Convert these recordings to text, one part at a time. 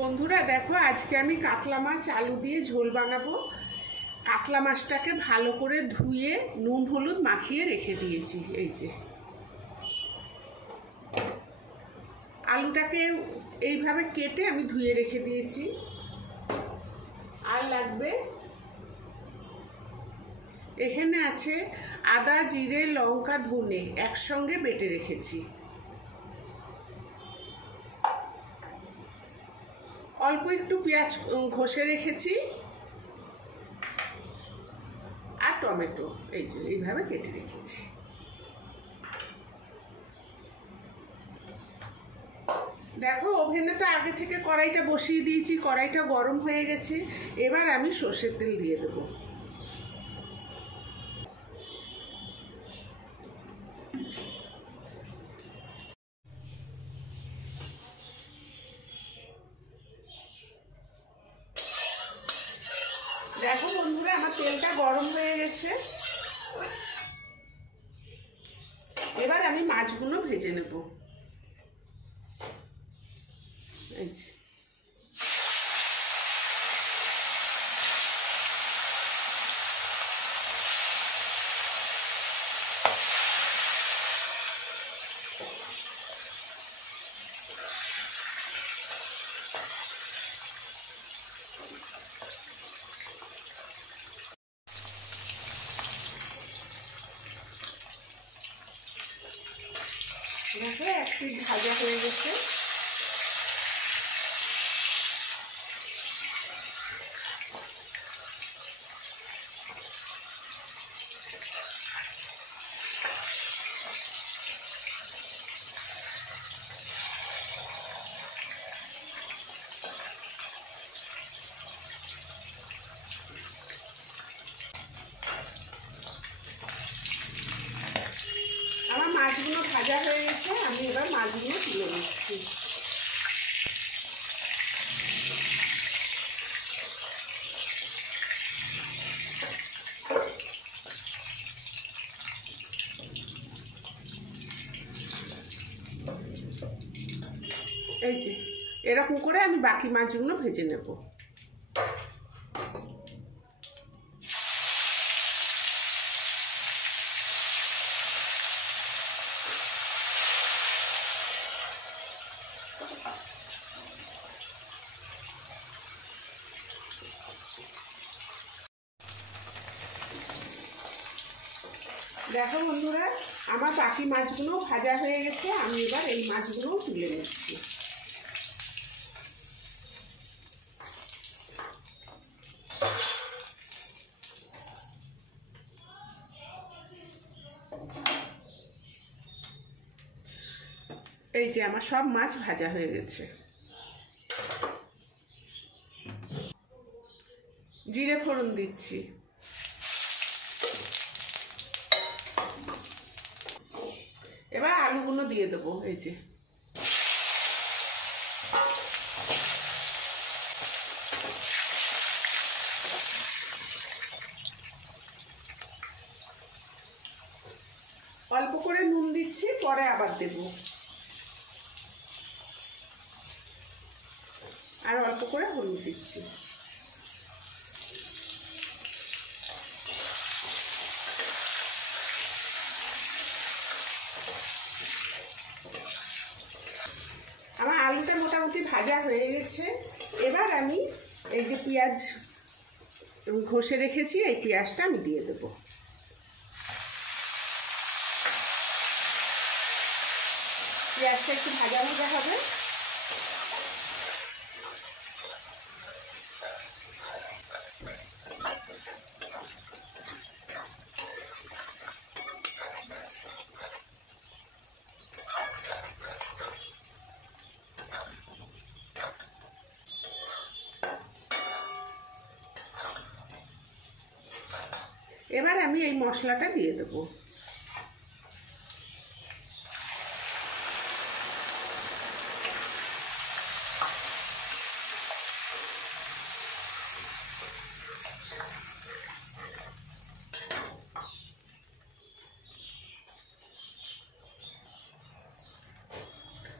বন্ধুরা দেখো, আজকে আমি কাতলা মাছ আলু দিয়ে ঝোল বানাবো। কাতলা মাছটাকে ভালো করে ধুয়ে নুন হলুদ মাখিয়ে রেখে দিয়েছি। এই যে আলুটাকে এইভাবে কেটে আমি ধুয়ে রেখে দিয়েছি। আর লাগবে, এখানে আছে আদা জিরে লঙ্কা ধনে একসঙ্গে বেটে রেখেছি। অল্প একটু পেঁয়াজ ঘষে রেখেছি আর টমেটো এই যে এইভাবে কেটে রেখেছি। দেখো, ওভেনে তো আগে থেকে কড়াইটা বসিয়ে দিয়েছি, কড়াইটা গরম হয়ে গেছে। এবার আমি সর্ষের তেল দিয়ে দেবো। দেখো বন্ধুরা, আমার তেলটা গরম হয়ে গেছে। এবার আমি মাছগুলো ভেজে নেব। এই যে দেখো, এক পিঠ ভাজা হয়ে গেছে। আমার মাছগুলো ভাজা হয়ে গেছে, আমি এবার মাছগুলো তুলে নিচ্ছি। এই যে এরকম করে আমি বাকি মাছগুলো ভেজে নেব। দেখো বন্ধুরা, আমার বাকি মাছগুলো ভাজা হয়ে গেছে। আমি এবার এই মাছগুলো তুলে নিচ্ছি। এই যে আমার সব মাছ ভাজা হয়ে গেছে। জিরে ফোড়ন দিচ্ছি। এবার আলুগুলো দিয়ে দেবো। এই যে অল্প করে নুন দিচ্ছি, পরে আবার দেব। আর অল্প করে হলুদ দিচ্ছি। আমার আলুটা মোটামুটি ভাজা হয়ে গেছে। এবার আমি এই যে পেঁয়াজ ঘষে রেখেছি, এই পেঁয়াজটা আমি দিয়ে দেবো। পেঁয়াজটা একটু ভাজা ভাজা হবে। এবার আমি এই মশলাটা দিয়ে দেবো।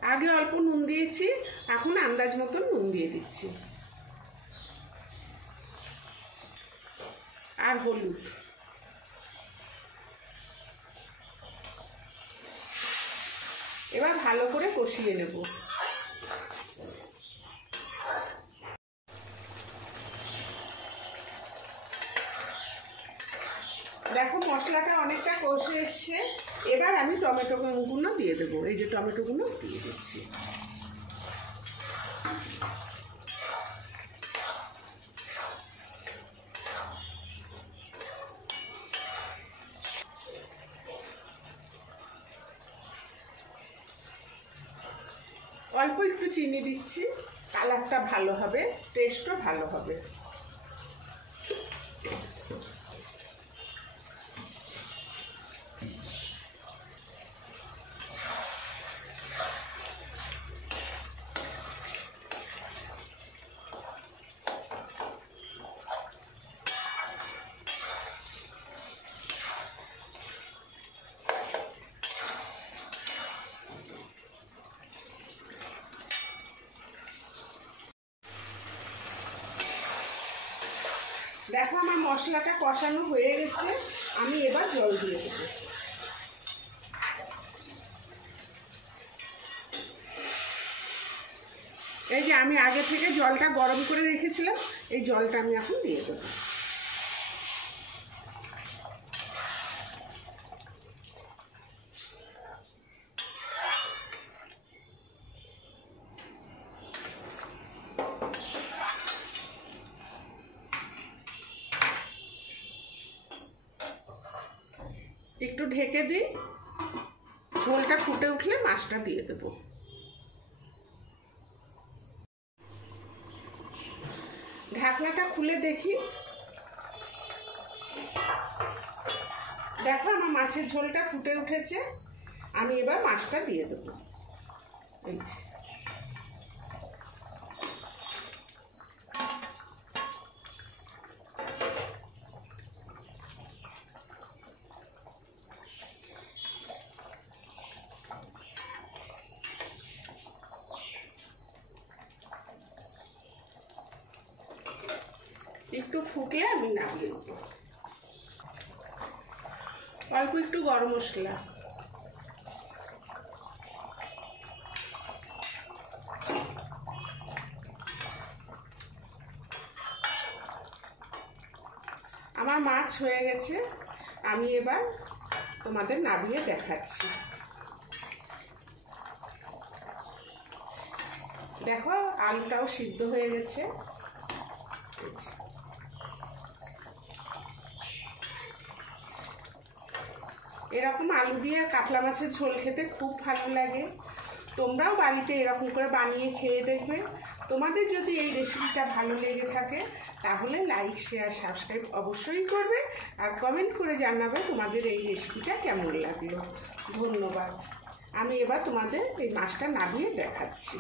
আর আগে অল্প নুন দিয়েছি, এখন আন্দাজ মতন নুন দিয়ে দিচ্ছি, আর হলুদ। এবার ভালো করে কষিয়ে নেব। দেখো মশলাটা অনেকটা কষে এসছে। এবার আমি টমেটোগুলো দিয়ে দেবো। এই যে টমেটোগুলো দিয়ে দিচ্ছি। অল্প একটু চিনি দিচ্ছি, কালারটা ভালো হবে, টেস্টও ভালো হবে। দেখো আমার মশলাটা কষানো হয়ে গেছে, আমি এবার জল দিয়ে দেবো। এই যে আমি আগে থেকে জলটা গরম করে রেখেছিলাম, এই জলটা আমি এখন দিয়ে দেবো। একটু ঢেকে দিই, ঝোলটা ফুটে উঠলে মাছটা দিয়ে দেবো। ঢাকনাটা খুলে দেখি, দেখো আমার মাছের ঝোলটা ফুটে উঠেছে। আমি এবার মাছটা দিয়ে দেবো। এই যে একটু ফুটলে আমি নামিয়ে নেব। অল্প একটু গরম মশলা, আমার মাছ হয়ে গেছে, আমি এবার তোমাদের নামিয়ে দেখাচ্ছি। দেখো আলুটাও সিদ্ধ হয়ে গেছে। এরকম আলু দিয়ে কাতলা মাছের ঝোল খেতে খুব ভালো লাগে। তোমরাও বাড়িতে এরকম করে বানিয়ে খেয়ে দেখবে। তোমাদের যদি এই রেসিপিটা ভালো লেগে থাকে তাহলে লাইক, শেয়ার, সাবস্ক্রাইব অবশ্যই করবে, আর কমেন্ট করে জানাবে তোমাদের এই রেসিপিটা কেমন লাগলো। ধন্যবাদ। আমি এবার তোমাদের এই মাছটা নামিয়ে দেখাচ্ছি।